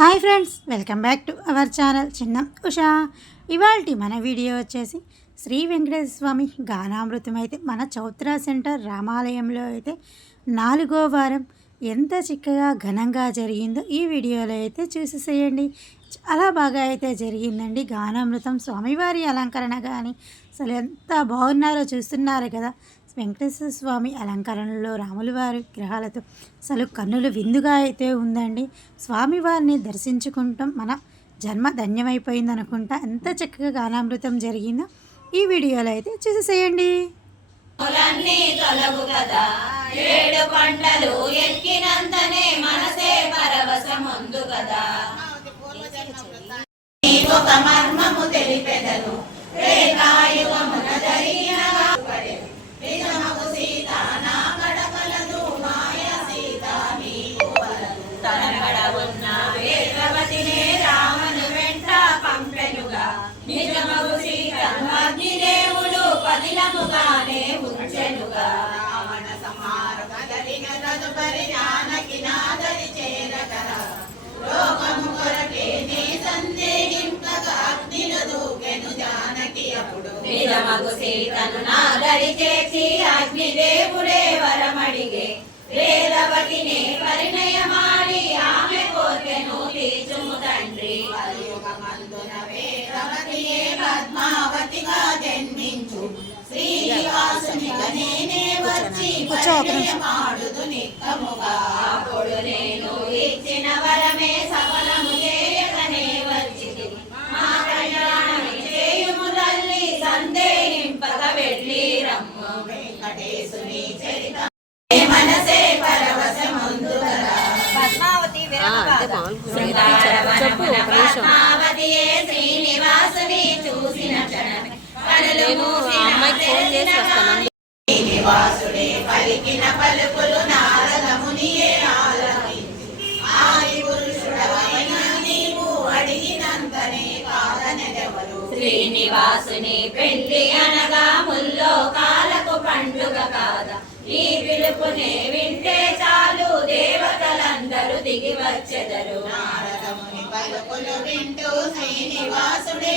Hi friends welcome back to our channel Chinna Usha. ఇవాళ మన video వచ్చేసి శ్రీ వెంకటేశ్వర స్వామి గానామృతం అయితే మన చౌత్రా సెంటర్ రామాలయంలో అయితే నాలుగో వారం ఎంత చిక్కగా ఘనంగా జరిగిందో ఈ వీడియోలో అయితే చూసేసేయండి. చాలా బాగా అయితే జరిగిందండి. గానామృతం స్వామివారి అలంకరణ కానీ అసలు ఎంత బాగున్నారో చూస్తున్నారు కదా. వెంకటేశ్వర స్వామి అలంకరణలో రాములు వారి గ్రహాలతో అసలు కన్నులు విందుగా అయితే ఉందండి. స్వామివారిని దర్శించుకుంటాం మన జన్మ ధన్యమైపోయింది అనుకుంటా ఎంత చక్కగా గానామృతం జరిగిందో ఈ వీడియోలో అయితే చూసేసేయండి. ఏడు పంటలు ఎక్కినంతనే మనసే పరవశముందు కదా. నీకొక మర్మము తెలిపెదను. రేఖాయుగమున నిజమగు సీతను నాదరి చేసి అగ్నిదేవుడే వరమడిగే. వేదవతిని పరిణయమాడి ఆమె కోర్కెను తీర్చుము తండ్రి. కలియుగమందున వేదవతియే పద్మావతిగా జన్మించు. శ్రీనివాసునిగా నేనే వచ్చి పరిణయమాడుదు నిక్కముగా అప్పుడు నేను ఇచ్చిన వరమే శ్రీనివాసుని పెళ్ళి అనగా ముల్లో కాలకు పండుగ కాదా? ఈ పిలుపునే వింటే చాలు దేవతలందరూ దిగి వచ్చెదరు. నారదముని పలుకులు వింటూ శ్రీనివాసుడే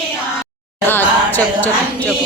ఆ, చెప్పు చెప్పు చెప్పు.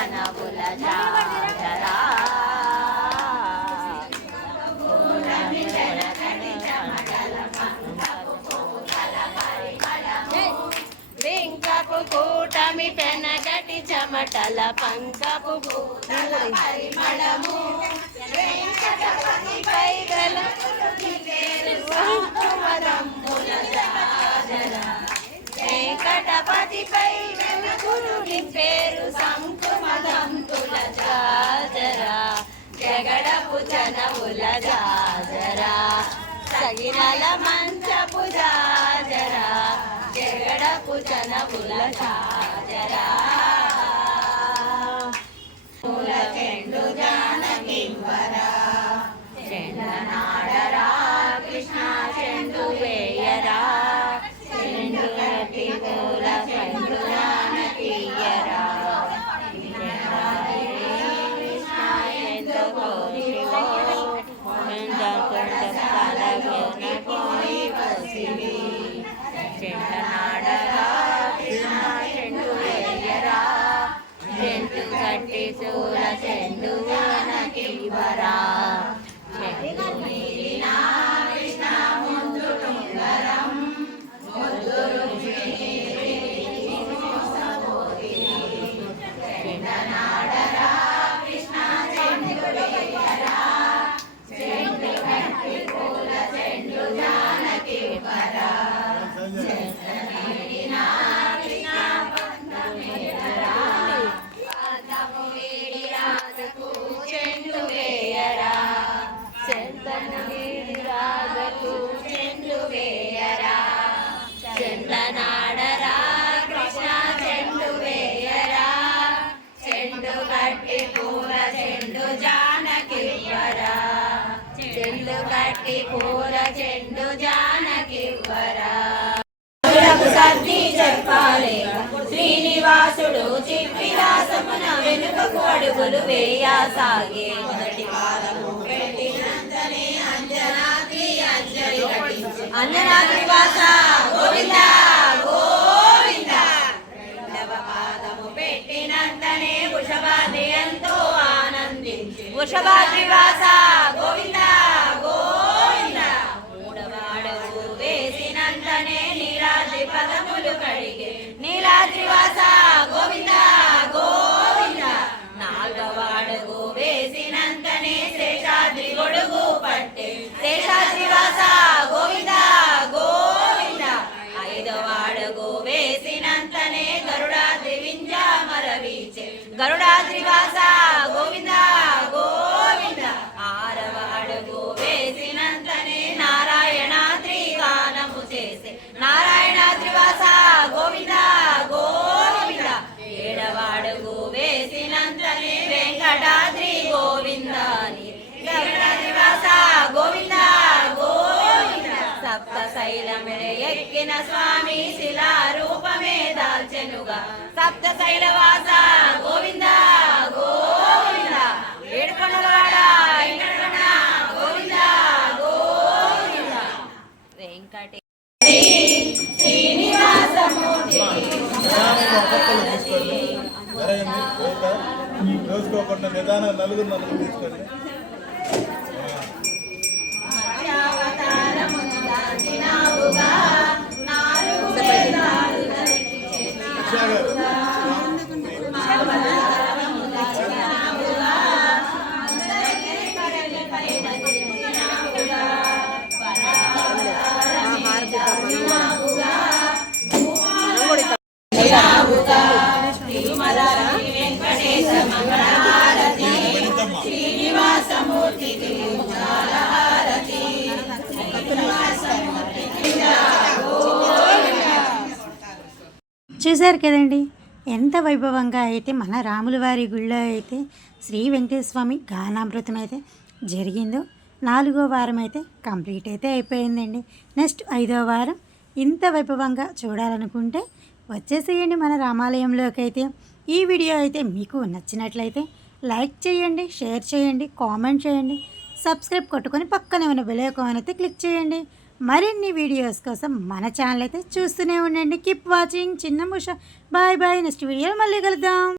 దానవుల జాతరా పంకపు కూటమి చెమటల పంకపు పరిమళము. వెంకటపతిపై గల పేరు సంక జగడపు జనముల జాజర సగినల మంచపు జాజర జగడపు జనముల జాజర పూల చెండు జానకివరా చెండనాడరా కృష్ణ చెండు వేయరా చెండు గట్టి చెండు చెండు కట్టి చూల చెండు పూల చెండు జానకివ్వరా. సర్ది చెప్పాలి. శ్రీనివాసుడు చిప్పిలాసమున వెనుకకు అడుగులు వేయసాగే. మొదటి పాదము పెట్టినంతనే అంజనాద్రి అంజలి ఘటించు అంజనాద్రి వాస గోవింద గోవింద. రెండవ పాదము పెట్టినంతనే వృషభాద్రి ఎంతో ఆనందించి. వృషభాద్రి వాస గోవింద. నీలాద్రి వాస గోవింద గోవింద. నాలుగవ అడుగు వేసినంతనే శేషాద్రి గొడుగు పట్టే. శేషాద్రి గోవింద గోవింద. ఐదవ అడుగు వేసినంతనే గరుడాద్రి వింజామరవీచే గరుడాద్రి వాస ఎక్కిన స్వామి శిలా రూపమే దాల్చెనుగా సప్త శైలవాస గోవింద గోవింద. ఏడుకొండలవాడ వెంకటరమణ వెంకటే నిదానం నలుగురు నలుగురు తీసుకోండి ఉషా చూశారు కదండి. ఎంత వైభవంగా అయితే మన రాములవారి గుళ్ళో అయితే శ్రీ వెంకటేశ్వర స్వామి గానామృతం అయితే జరిగిందో నాలుగో వారం అయితే కంప్లీట్ అయితే అయిపోయిందండి. నెక్స్ట్ ఐదో వారం ఇంత వైభవంగా చూడాలనుకుంటే వచ్చేసేయండి మన రామాలయంలోకి అయితే. ఈ వీడియో అయితే మీకు నచ్చినట్లయితే లైక్ చేయండి షేర్ చేయండి కామెంట్ చేయండి. సబ్స్క్రైబ్ కొట్టుకొని పక్కనే ఉన్న బెల్ ఐకాన్ అయితే క్లిక్ చేయండి. మరిన్ని వీడియోస్ కోసం మన ఛానల్ అయితే చూస్తూనే ఉండండి. కీప్ వాచింగ్ చిన్న ముష. బాయ్ బాయ్ నెక్స్ట్ వీడియో మళ్ళీ కలుద్దాం.